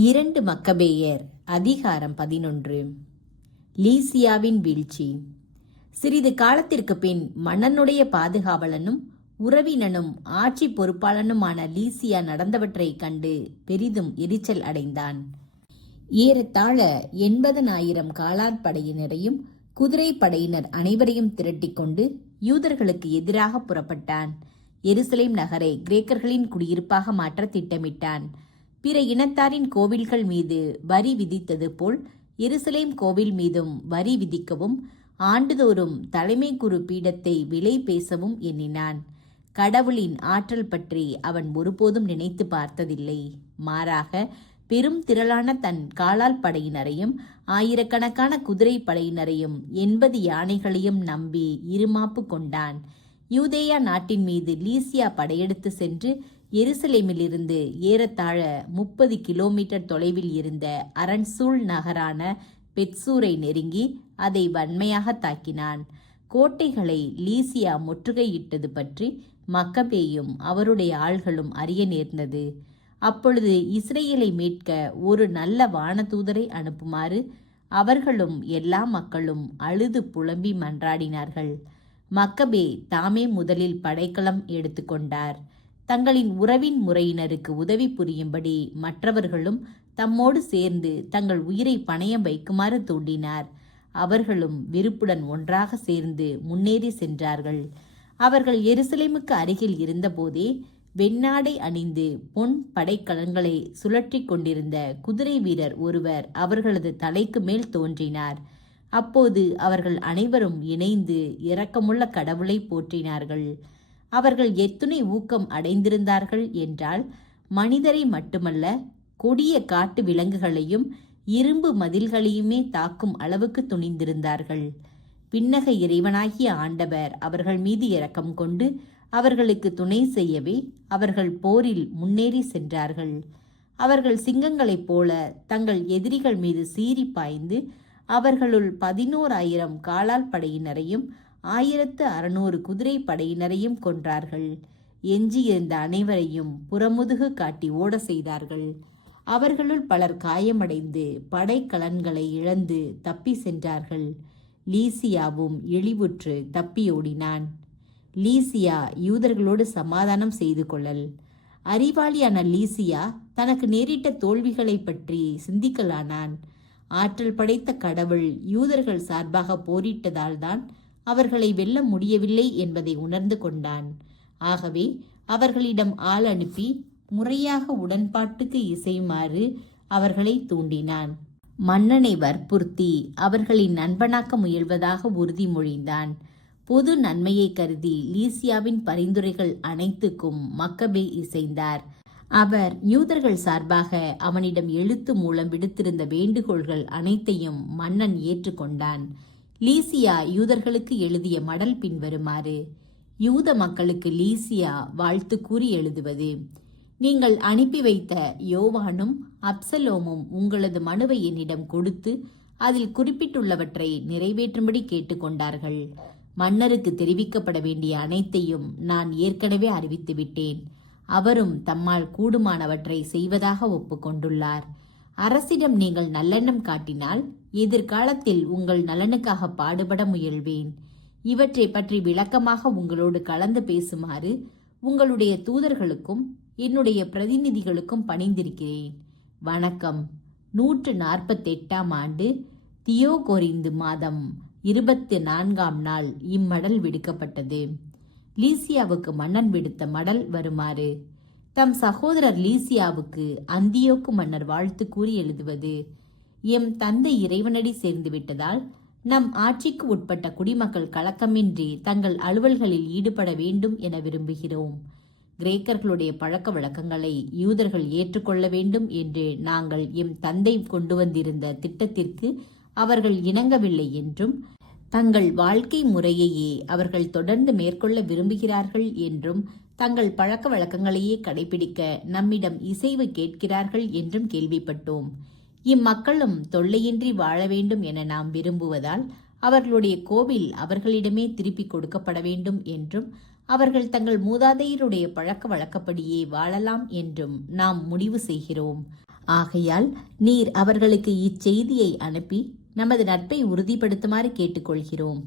2 மக்கபேயர் அதிகாரம் 11. லீசியாவின் வீழ்ச்சி. சிறிது காலத்திற்கு பின் மன்னனுடைய பாதுகாவலனும் உறவினனும் ஆட்சி பொறுப்பாளனுமான லீசியா நடந்தவற்றைக் கண்டு பெரிதும் எரிச்சல் அடைந்தான். ஏறத்தாழ 80,000 காலாட்படையினரையும் குதிரை படையினர் அனைவரையும் திரட்டிக்கொண்டு யூதர்களுக்கு எதிராக புறப்பட்டான். எருசலேம் நகரை கிரேக்கர்களின் குடியிருப்பாக மாற்ற திட்டமிட்டான். பிற இனத்தாரின் கோவில்கள் மீது வரி விதித்தது போல் எருசலேம் கோவில் மீதும் வரி விதிக்கவும் ஆண்டுதோறும் தலைமை குரு பீடத்தை விலை பேசவும் எண்ணினான். கடவுளின் ஆற்றல் பற்றி அவன் ஒருபோதும் நினைத்து பார்த்ததில்லை. மாறாக பெரும் திரளான தன் காலால் படையினரையும் ஆயிரக்கணக்கான குதிரை படையினரையும் 80 யானைகளையும் நம்பி இருமாப்பு கொண்டான். யூதேயா நாட்டின் மீது லீசியா படையெடுத்து சென்று எருசலேமிலிருந்து ஏறத்தாழ 30 கிலோமீட்டர் தொலைவில் இருந்த அரண்சூழ் நகரான பெத்சூரை நெருங்கி அதை வன்மையாக தாக்கினான். கோட்டைகளை லீசியா முற்றுகையிட்டது பற்றி மக்கபேயும் அவருடைய ஆள்களும் அறிய நேர்ந்தது. அப்பொழுது இஸ்ரேலை மீட்க ஒரு நல்ல வானதூதரை அனுப்புமாறு அவர்களும் எல்லா மக்களும் அழுது புலம்பி மன்றாடினார்கள். மக்கபே தாமே முதலில் படைக்கலம் எடுத்துக்கொண்டார். தங்களின் உறவின் முறையினருக்கு உதவி புரியும்படி மற்றவர்களும் தம்மோடு சேர்ந்து தங்கள் உயிரை பணயம் வைக்குமாறு தூண்டினார். அவர்களும் விருப்புடன் ஒன்றாக சேர்ந்து முன்னேறி சென்றார்கள். அவர்கள் எருசலேமுக்கு அருகில் இருந்தபோதே வெண்ணாடை அணிந்து பொன் படைக்கலங்களை சுழற்றி கொண்டிருந்த குதிரை வீரர் ஒருவர் அவர்களது தலைக்கு மேல் தோன்றினார். அப்போது அவர்கள் அனைவரும் இணைந்து இரக்கமுள்ள கடவுளை போற்றினார்கள். அவர்கள் எத்துணை ஊக்கம் அடைந்திருந்தார்கள் என்றால் மனிதரை மட்டுமல்ல, கொடிய காட்டு விலங்குகளையும் இரும்பு மதில்களையுமே தாக்கும் அளவுக்கு துணிந்திருந்தார்கள். விண்ணக இறைவனாகிய ஆண்டவர் அவர்கள் மீது இரக்கம் கொண்டு அவர்களுக்கு துணை செய்யவே அவர்கள் போரில் முன்னேறி சென்றார்கள். அவர்கள் சிங்கங்களைப் போல தங்கள் எதிரிகள் மீது சீறி பாய்ந்து அவர்களுள் 11,000 காலால் படையினரையும் 1,600 குதிரை படையினரையும் கொன்றார்கள். எஞ்சியிருந்த அனைவரையும் புறமுதுகு காட்டி ஓட செய்தார்கள். அவர்களுள் பலர் காயமடைந்து படைக்கலன்களை இழந்து தப்பி சென்றார்கள். லீசியாவும் இழிவுற்று தப்பியோடினான். லீசியா யூதர்களோடு சமாதானம் செய்து கொள்ளல். அறிவாளியான லீசியா தனக்கு நேரிட்ட தோல்விகளை பற்றி சிந்திக்கலானான். ஆற்றல் படைத்த கடவுள் யூதர்கள் சார்பாக போரிட்டதால்தான் அவர்களை வெல்ல முடியவில்லை என்பதை உணர்ந்து கொண்டான். ஆகவே அவர்களிடம் ஆள் அனுப்பி முறையாக உடன்பாட்டுக்கு இசையுமாறு அவர்களை தூண்டினான். மன்னனை வற்புறுத்தி அவர்களின் நண்பனாக்க முயல்வதாக உறுதிமொழிந்தான். பொது நன்மையை கருதி லீசியாவின் பரிந்துரைகள் அனைத்துக்கும் மக்கபே இசைந்தார். அவர் யூதர்கள் சார்பாக அவனிடம் எழுத்து மூலம் விடுத்திருந்த வேண்டுகோள்கள் அனைத்தையும் மன்னன் ஏற்றுக்கொண்டான். லீசியா யூதர்களுக்கு எழுதிய மடல் பின்வருமாறு: யூத மக்களுக்கு லீசியா வாழ்த்து கூறி எழுதுவது: நீங்கள் அனுப்பி வைத்த யோவானும் அப்சலோமும் உங்களது மனுவை என்னிடம் கொடுத்து அதில் குறிப்பிட்டுள்ளவற்றை நிறைவேற்றும்படி கேட்டுக்கொண்டார்கள். மன்னருக்கு தெரிவிக்கப்பட வேண்டிய அனைத்தையும் நான் ஏற்கனவே அறிவித்துவிட்டேன். அவரும் தம்மால் கூடுமானவற்றை செய்வதாக ஒப்புக்கொண்டுள்ளார். அரசிடம் நீங்கள் நல்லெண்ணம் காட்டினால் எதிர்காலத்தில் உங்கள் நலனுக்காக பாடுபட முயல்வேன். இவற்றை பற்றி விளக்கமாக உங்களோடு கலந்து பேசுமாறு உங்களுடைய தூதர்களுக்கும் என்னுடைய பிரதிநிதிகளுக்கும் பணிந்திருக்கிறேன். வணக்கம். 148ஆம் ஆண்டு தியோகோரிந்து மாதம் 24ஆம் நாள் இம்மடல் விடுக்கப்பட்டது. லீசியாவுக்கு மன்னன் விடுத்த மடல் வருமாறு: தம் சகோதரர் லீசியாவுக்கு அந்தியோக்கு மன்னர் வாழ்த்து கூறி எழுதுவது: எம் தந்தை இறைவனடி சேர்ந்து விட்டதால் நம் ஆட்சிக்கு உட்பட்ட குடிமக்கள் கலக்கமின்றி தங்கள் அலுவல்களில் ஈடுபட வேண்டும் என விரும்புகிறோம். கிரேக்கர்களுடைய பழக்க வழக்கங்களை யூதர்கள் ஏற்றுக்கொள்ள வேண்டும் என்று நாங்கள் எம் தந்தை கொண்டு வந்திருந்த திட்டத்திற்கு அவர்கள் இணங்கவில்லை என்றும், தங்கள் வாழ்க்கை முறையையே அவர்கள் தொடர்ந்து மேற்கொள்ள விரும்புகிறார்கள் என்றும், தங்கள் பழக்க வழக்கங்களையே கடைபிடிக்க நம்மிடம் இசைவு கேட்கிறார்கள் என்றும் கேள்விப்பட்டோம். இம்மக்களும் தொல்லையின்றி வாழ வேண்டும் என நாம் விரும்புவதால் அவர்களுடைய கோவில் அவர்களிடமே திருப்பி கொடுக்கப்பட வேண்டும் என்றும், அவர்கள் தங்கள் மூதாதையருடைய பழக்க வழக்கப்படியே வாழலாம் என்றும் நாம் முடிவு செய்கிறோம். ஆகையால் நீர் அவர்களுக்கு இச்செய்தியை அனுப்பி நமது நட்பை உறுதிப்படுத்துமாறு கேட்டுக்கொள்கிறோம்.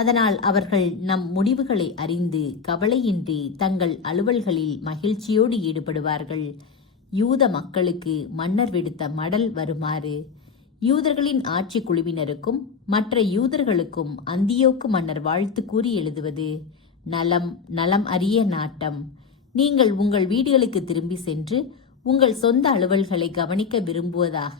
அதனால் அவர்கள் நம் முடிவுகளை அறிந்து கவலையின்றி தங்கள் அலுவல்களில் மகிழ்ச்சியோடு ஈடுபடுவார்கள். யூத மக்களுக்கு மன்னர் விடுத்த மடல் வருமாறு. யூதர்களின் ஆட்சி குழுவினருக்கும் மற்ற யூதர்களுக்கும் அந்தியோக்கு மன்னர் வாழ்த்து கூறி எழுதுவது. நலம் நலம் அறிய நாட்டம். நீங்கள் உங்கள் வீடுகளுக்கு திரும்பி சென்று உங்கள் சொந்த அலுவல்களை கவனிக்க விரும்புவதாக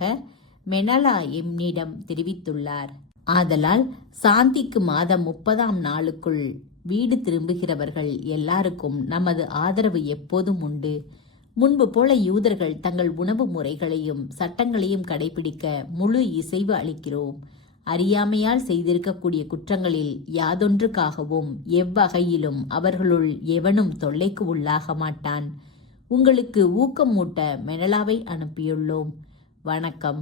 மெனலா என்னிடம் தெரிவித்துள்ளார். ஆதலால் சாந்திக்கு மாதம் 30ஆம் நாளுக்குள் வீடு திரும்புகிறவர்கள் எல்லாருக்கும் நமது ஆதரவு எப்போதும் உண்டு. முன்பு போல யூதர்கள் தங்கள் உணவு முறைகளையும் சட்டங்களையும் கடைபிடிக்க முழு இசைவு அளிக்கிறோம். அறியாமையால் செய்திருக்கக்கூடிய குற்றங்களில் யாதொன்றுக்காகவும் எவ்வகையிலும் அவர்களுள் எவனும் தொல்லைக்கு உள்ளாக மாட்டான். உங்களுக்கு ஊக்கமூட்ட மெனலாவை அனுப்பியுள்ளோம். வணக்கம்.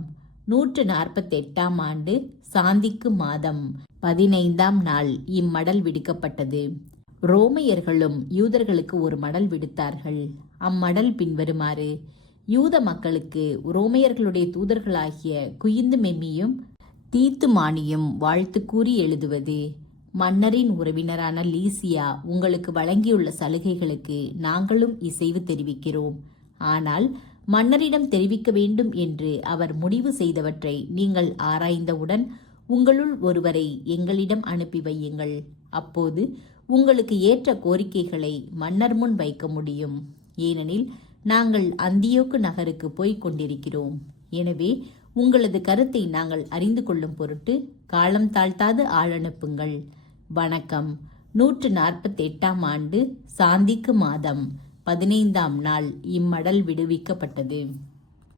148ஆம் ஆண்டு சாந்திக்கு மாதம் 15ஆம் நாள் இம்மடல் விடுக்கப்பட்டது. ரோமையர்களும் யூதர்களுக்கு ஒரு மடல் விடுத்தார்கள். அம்மடல் பின்வருமாறு. யூத மக்களுக்கு ரோமையர்களுடைய தூதர்களாகிய குயிந்து மெம்மியும் தீத்துமானியும் வாழ்த்து கூறி எழுதுவது. மன்னரின் உறவினரான லீசியா உங்களுக்கு வழங்கியுள்ள சலுகைகளுக்கு நாங்களும் இசைவு தெரிவிக்கிறோம். ஆனால் மன்னரிடம் தெரிவிக்க வேண்டும் என்று அவர் முடிவு செய்தவற்றை நீங்கள் ஆராய்ந்தவுடன் உங்களுள் ஒருவரை எங்களிடம் அனுப்பி வையுங்கள். அப்போது உங்களுக்கு ஏற்ற கோரிக்கைகளை மன்னர் முன் வைக்க முடியும். ஏனெனில் நாங்கள் அந்தியோக்கு நகருக்கு போய்க் கொண்டிருக்கிறோம். எனவே உங்களது கருத்தை நாங்கள் அறிந்து கொள்ளும் பொருட்டு காலம் தாழ்த்தாது ஆள் அனுப்புங்கள். வணக்கம். 148ஆம் ஆண்டு சாந்திக்கு மாதம் 15ஆம் நாள் இம்மடல் விடுவிக்கப்பட்டது.